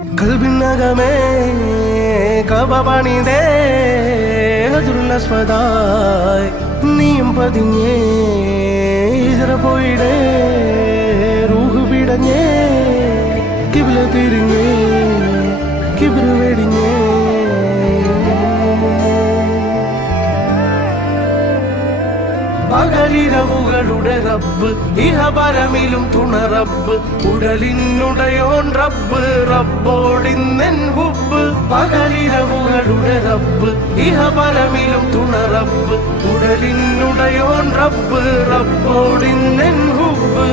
കൽബിനകമേ കബപണിതേ ഹജറുൽ അസ്വദായി നീയും പതിഞ്ഞേ ഹിജ്റ പോയിടേ റൂഹ് പിടഞ്ഞേ കിബ്ല തിരിഞ്ഞേ കിബ്ർ വെടിഞ്ഞേ പകലിരവുകളുടെ റബ്ബ് ഇഹപരമിലും തുണ റബ്ബ് ഉടലിനുടയോൻ റബ്ബ് റബ്ബോടിന്നെൻ ഹുബ്ബ് പകലിരവുകളുടെ റബ്ബ് ഇഹപരമിലും തുണ റബ്ബ് ഉടലിനുടയോൻ റബ്ബ് റബ്ബോടിന്നെൻ ഹുബ്ബ്